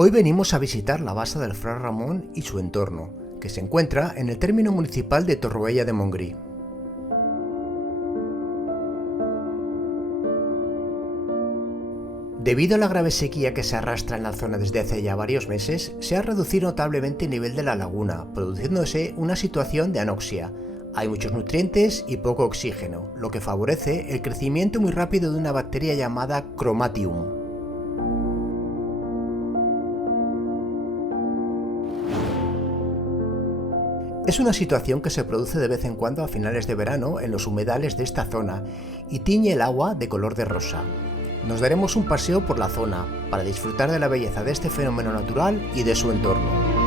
Hoy venimos a visitar la basa del Fray Ramón y su entorno, que se encuentra en el término municipal de Torroella de Montgrí. Debido a la grave sequía que se arrastra en la zona desde hace ya varios meses, se ha reducido notablemente el nivel de la laguna, produciéndose una situación de anoxia. Hay muchos nutrientes y poco oxígeno, lo que favorece el crecimiento muy rápido de una bacteria llamada Chromatium. Es una situación que se produce de vez en cuando a finales de verano en los humedales de esta zona y tiñe el agua de color de rosa. Nos daremos un paseo por la zona para disfrutar de la belleza de este fenómeno natural y de su entorno.